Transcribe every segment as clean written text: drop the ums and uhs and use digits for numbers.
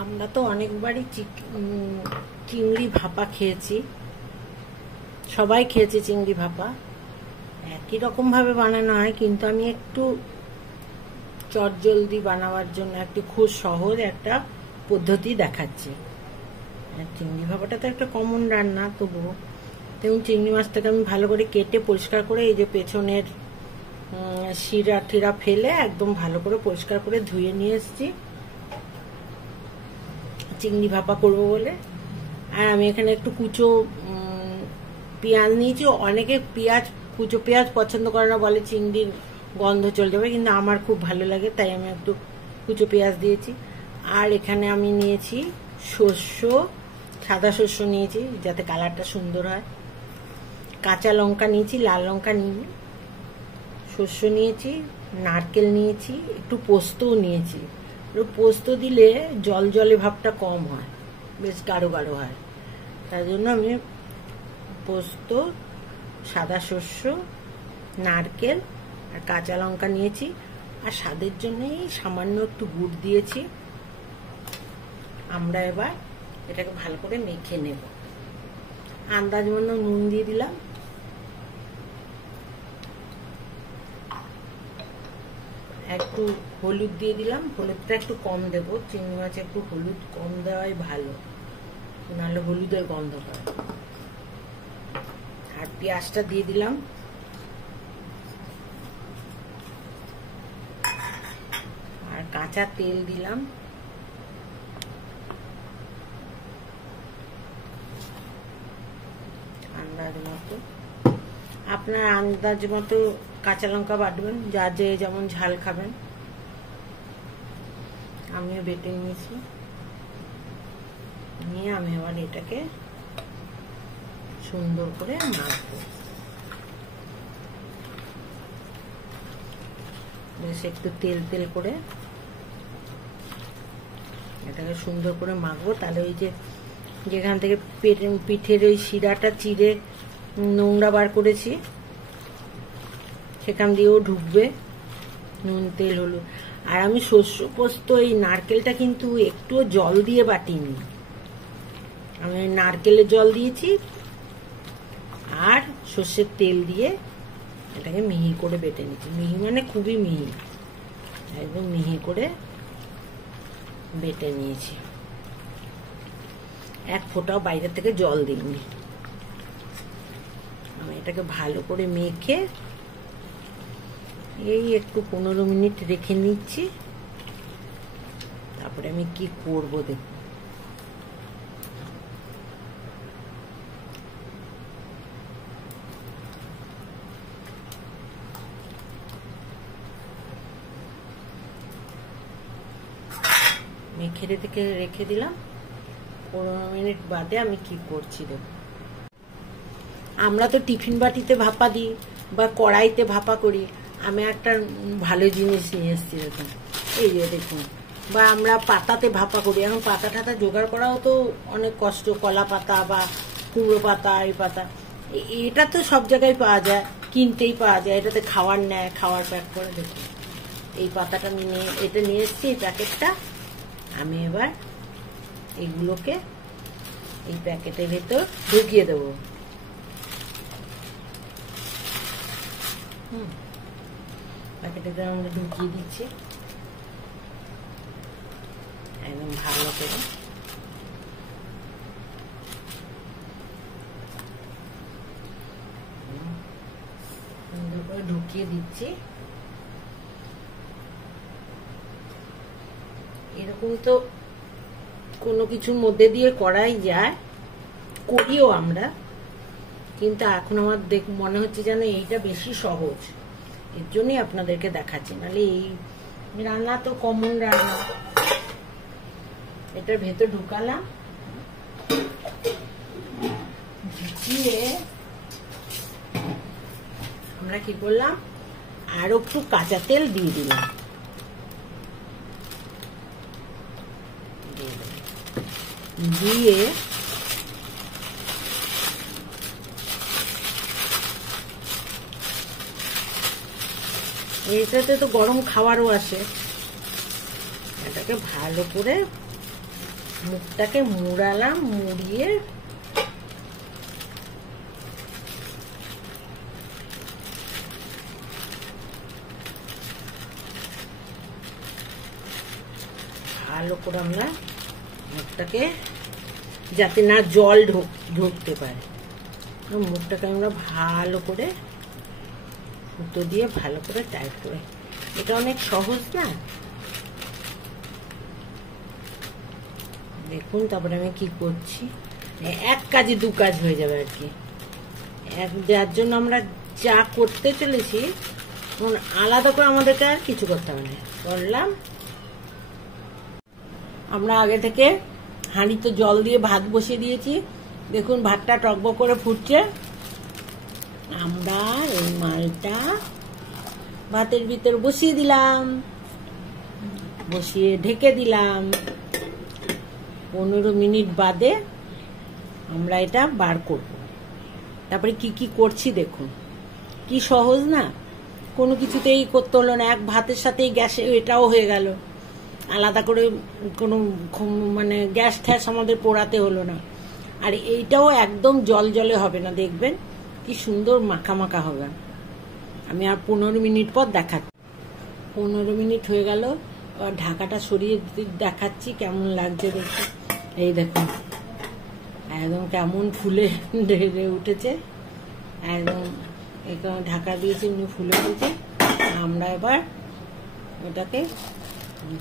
আমরা তো অনেকবারই চিংড়ি ভাপা খেয়েছি, সবাই খেয়েছে চিংড়ি ভাপা। একই রকম ভাবে বানানো হয়, কিন্তু আমি একটু চটজলদি বানাবার জন্য একটু খুব সহজ একটা পদ্ধতি দেখাচ্ছি। চিংড়ি ভাপাটা তো একটা কমন রান্না, তবুও দেখুন চিংড়ি মাছটাকে আমি ভালো করে কেটে পরিষ্কার করে এই যে পেছনের শিরা টিরা ফেলে একদম ভালো করে পরিষ্কার করে ধুয়ে নিয়ে এসেছি চিংড়ি ভাপা করবো বলে। আর আমি এখানে একটু কুচো পেঁয়াজ নিয়েছি। অনেকে কুচো পেঁয়াজ পছন্দ করে না, বলে চিংড়ির গন্ধ চলে যাবে, কিন্তু আমার খুব ভালো লাগে, তাই আমি একটু কুচো পেঁয়াজ দিয়েছি। আর এখানে আমি নিয়েছি সাদা শস্য নিয়েছি যাতে কালারটা সুন্দর হয়। কাঁচা লঙ্কা নিয়েছি, লাল লঙ্কা নিয়ে, শস্য নিয়েছি, নারকেল নিয়েছি, একটু পোস্তও নিয়েছি। পোস্ত দিলে জল জলে ভাবটা কম হয়, বেশ গাঢ় গাঢ় হয়, তার জন্য আমি পোস্ত, সাদা শস্য, নারকেল আর কাঁচা লঙ্কা নিয়েছি। আর স্বাদের জন্যই সামান্য একটু গুড় দিয়েছি। আমরা এবার এটাকে ভালো করে মেখে নেব। আন্দাজ মতো নুন দিয়ে দিলাম, একটু হলুদ দিয়ে দিলাম। হলুদটা একটু কম দেব, চিংড়ি মাছে একটু হলুদ কম দেওয়াই ভালো, নাহলে হলুদের গন্ধ করে। আর পেঁয়াজটা দিয়ে দিলাম, আর কাঁচা তেল দিলাম, আন্দাজ মতো। আপনার আন্দাজ মতো কাঁচা লঙ্কা বাটবেন, যা যে যেমন ঝাল খাবেন। আমিও বেটে নিয়েছি, নিয়ে আমি আবার এটাকে সুন্দর করে মাখবো। বেশ একটু তেল তেল করে এটাকে সুন্দর করে মাখবো। তাহলে ওই যে যেখান থেকে পিঠের ওই শিরাটা চিড়ে নোংরা বার করেছি সেখান দিয়েও ঢুকবে নুন তেল হলুদ। আর আমি শস্য পোস্ত এই নারকেলটা কিন্তু একটু জল দিয়ে বাটিনি, আমি নারকেলের জল দিয়েছি আর সর্ষের তেল দিয়ে এটাকে মিহি করে বেটে নিচ্ছি। মিহি মানে খুবই মিহি, একদম মিহি করে বেটে নিয়েছি, এক ফোঁটাও বাইরে থেকে জল দিইনি। আমি এটাকে ভালো করে মেখে এই একটু 15 মিনিট রেখে নিচ্ছি। তারপরে আমি কি করব দেখুন। মেখে রেখে দিলাম। 15 মিনিট বাদে আমি কি করছি দেখুন। আমরা তো টিফিন বাটিতে ভাপা দিই বা কড়াইতে ভাপা করি, আমি একটা ভালো জিনিস নিয়ে এসেছি দেখুন, এই যে দেখুন। বা আমরা পাতাতে ভাপা করি, এখন পাতা টাতা জোগাড় করাও তো অনেক কষ্ট, কলা পাতা বা কুমড়ো পাতা, এই পাতা, এটা তো সব জায়গায় পাওয়া যায়, কিনতেই পাওয়া যায়। এটাতে খাওয়ার নেয়, খাওয়ার প্যাক করে। দেখুন এই পাতাটা এটা নিয়ে এসেছি, এই প্যাকেটটা। আমি এবার এইগুলোকে এই প্যাকেটের ভেতর ঢুকিয়ে দেবো। প্যাকেটের আমরা ঢুকিয়ে দিচ্ছি একদম ভালো করে। সুন্দর করে ঢুকিয়ে দিচ্ছি। এরকম তো কোনো কিছুর মধ্যে দিয়ে করাই যায়, করিও আমরা, কিন্তু এখন আমার মনে হচ্ছে যেন এইটা বেশি সহজ, এর জন্যই আপনাদেরকে দেখাচ্ছি। নাহলে এই রান্না তো কমন রান্না। এটার ভেতর ঢুকালাম, ঢুকিয়ে আমরা কি করলাম, আর একটু কাঁচা তেল দিয়ে দিলাম। দিয়ে এটাতে তো গরম খাবারও আসে, এটাকে ভালো করে মুখটাকে মুড়ালাম, মুড়িয়ে ভালো করে আমরা মুখটাকে, যাতে না জল ঢুকতে পারে, মুখটাকে আমরা ভালো করে সুতো দিয়ে ভালো করে টাইট করে, এটা অনেক সহজ না? দেখুন তারপরে আমি কি করছি, এক কাজে দু কাজ হয়ে যাবে আর কি। যার জন্য আমরা যা করতে চলেছি আলাদা করে আমাদেরকে আর কিছু করতে হবে না। করলাম, আমরা আগে থেকে হাঁড়িতে জল দিয়ে ভাত বসিয়ে দিয়েছি। দেখুন ভাতটা টকবক করে ফুটছে। আমরা এই মালটা ভাতের ভিতর বসিয়ে দিলাম, বসিয়ে ঢেকে দিলাম। 15 মিনিট বাদে আমরা এটা বার করব। তারপরে কি কি করছি দেখুন, কি সহজ না? কোনো কিছুতেই করতে হলো না, এক ভাতের সাথেই গ্যাসে এটাও হয়ে গেল। আলাদা করে কোনো মানে গ্যাস ট্যাস আমাদের পোড়াতে হলো না। আর এইটাও একদম জল জলে হবে না, দেখবেন কি সুন্দর মাখা মাখা হবে। আমি আর 15 মিনিট পর দেখাচ্ছি। 15 মিনিট হয়ে গেল, ঢাকাটা সরিয়ে দেখাচ্ছি কেমন লাগছে দেখুন। এই দেখুন একদম কেমন ফুলে ঢেলে উঠেছে, একদম এখানে ঢাকা দিয়েছি এমনি ফুলে উঠেছে। আমরা এবার ওটাকে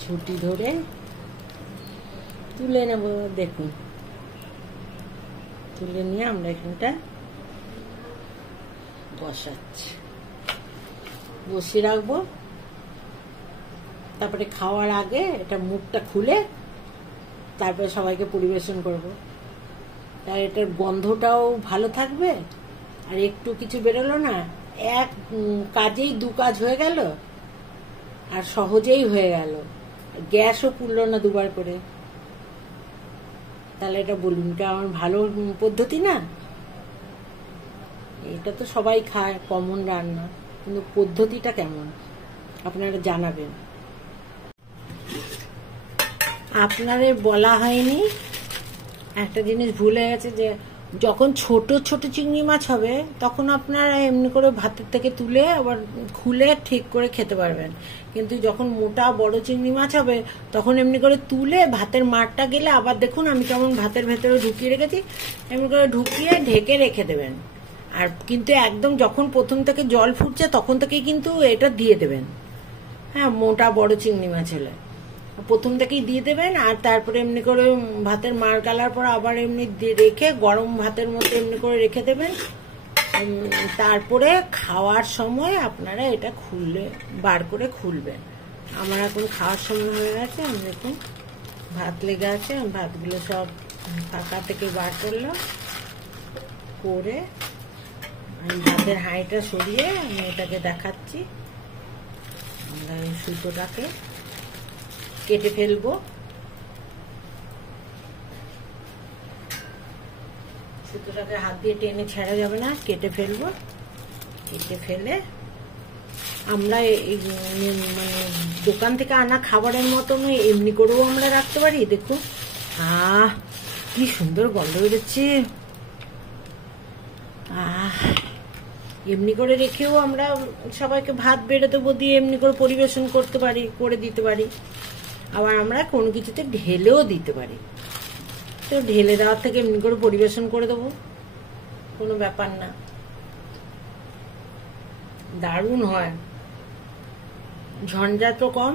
ঝুঁটি ধরে তুলে নেব। দেখুন তুলে নিয়ে আমরা এখানটা বসিয়ে রাখবো। তারপরে খাওয়ার আগে এটা মুখটা খুলে তারপরে সবাইকে পরিবেশন করব। তাই এটার গন্ধটাও ভালো থাকবে, আর একটু কিছু বেরোলো না, এক কাজেই দু কাজ হয়ে গেল, আর সহজেই হয়ে গেল, গ্যাসও পুড়লো না দুবার করে। তাহলে এটা বলুন কেমন ভালো পদ্ধতি না? এটা তো সবাই খায়, কমন রান্না, কিন্তু পদ্ধতিটা কেমন আপনারা জানাবেন। আপনারে বলা হয়নি, একটা জিনিস ভুলে গেছে, যে যখন ছোট ছোট চিংড়ি মাছ হবে তখন আপনারা এমনি করে ভাতের থেকে তুলে আবার খুলে ঠিক করে খেতে পারবেন। কিন্তু যখন মোটা বড় চিংড়ি মাছ হবে তখন এমনি করে তুলে ভাতের মারটা গেলে আবার দেখুন আমি কেমন ভাতের ভেতরে ঢুকিয়ে রেখেছি, এমনি করে ঢুকিয়ে ঢেকে রেখে দেবেন। আর কিন্তু একদম যখন প্রথম থেকে জল ফুটছে তখন থেকেই কিন্তু এটা দিয়ে দেবেন। হ্যাঁ, মোটা বড় চিংড়ি মাছ হলে প্রথম থেকেই দিয়ে দেবেন। আর তারপরে এমনি করে ভাতের মার গালার পর আবার এমনি রেখে গরম ভাতের মধ্যে এমনি করে রেখে দেবেন। তারপরে খাওয়ার সময় আপনারা এটা খুললে বার করে খুলবেন। আমার এখন খাওয়ার সময় হয়ে গেছে, আমি দেখুন ভাত লেগে আছে, ভাতগুলো সব ফাঁকা থেকে বার করলাম, করে আমি ভাতের হাঁড়িটা সরিয়ে আমি এটাকে দেখাচ্ছি। আমরা এই সুতোটাকে কেটে ফেলবো। সুতোটাকে হাত দিয়ে টেনে ছেড়া যাবে না, কেটে ফেলবো। কেটে ফেলে আমরা মানে দোকান থেকে আনা খাবারের মতো এমনি করেও আমরা রাখতে পারি। দেখুন কি সুন্দর গন্ধ বেরোচ্ছে। এমনি করে রেখেও আমরা সবাইকে ভাত বেড়ে দেবো, দিয়ে এমনি করে পরিবেশন করতে পারি, করে দিতে পারি। আবার আমরা কোনো কিছুতে ঢেলেও দিতে পারি। তো ঢেলে দেওয়ার থেকে এমনি করে পরিবেশন করে দেবো, কোনো ব্যাপার না। দারুণ হয়, ঝঞ্ঝাটও কম।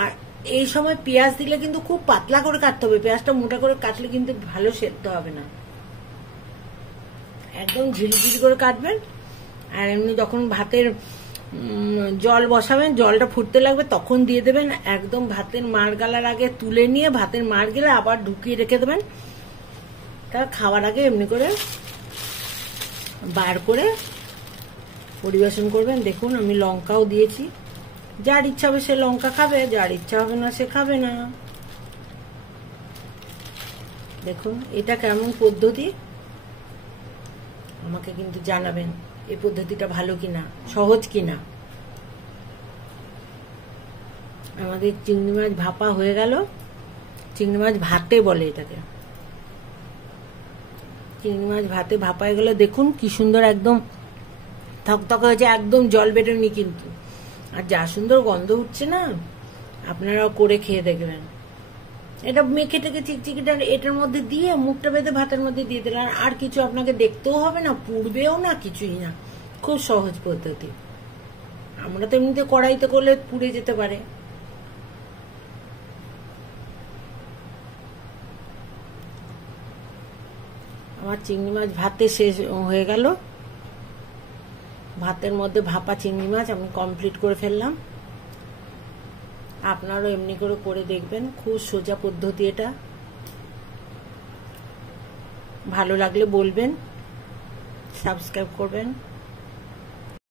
আর এই সময় পেঁয়াজ দিলে কিন্তু খুব পাতলা করে কাটতে হবে, পেঁয়াজটা মোটা করে কাটলে কিন্তু ভালো সেদ্ধ হবে না। একদম ঝিরিঝিরি করে কাটবেন। আর এমনি যখন ভাতের জল বসাবেন, জলটা ফুটতে লাগবে, তখন দিয়ে দেবেন। একদম ভাতের মার গালার আগে তুলে নিয়ে ভাতের মার গেলে আবার ঢুকিয়ে রেখে দেবেন। তা খাওয়ার আগে এমনি করে বার করে পরিবেশন করবেন। দেখুন আমি লঙ্কাও দিয়েছি, যার ইচ্ছা হবে সে লঙ্কা খাবে, যার ইচ্ছা হবে না সে খাবে না। দেখুন এটা কেমন পদ্ধতি আমাকে কিন্তু জানাবেন, এই পদ্ধতিটা ভালো কিনা, সহজ কিনা। আমাদের চিংড়ি মাছ ভাপা হয়ে গেল, চিংড়ি মাছ ভাতে বলে এটাকে। চিংড়ি মাছ ভাতে ভাপায় গেলে দেখুন কি সুন্দর একদম থকথকে হয়েছে, একদম জল বেরোয়নি কিন্তু, আর যা সুন্দর গন্ধ উঠছে না, আপনারাও করে খেয়ে দেখবেন। এটা মেখে টেকে চিকচিকিটা এটার মধ্যে দিয়ে মুখটা বেঁধে ভাতের মধ্যে দিয়ে দিলেন, আর কিছু আপনাকে দেখতেও হবে না, পুড়বেও না, কিছুই না, খুব সহজ পদ্ধতি। আমরা তো এমনিতে কড়াইতে করলে পুড়ে যেতে পারে। আমার চিংড়ি মাছ ভাতে শেষ হয়ে গেল। ভাতের মধ্যে ভাপা চিংড়ি মাছ আমি কমপ্লিট করে ফেললাম। আপনারাও এমনি করে দেখবেন, খুব সোজা পদ্ধতি এটা। ভালো লাগলে বলবেন, সাবস্ক্রাইব করবেন।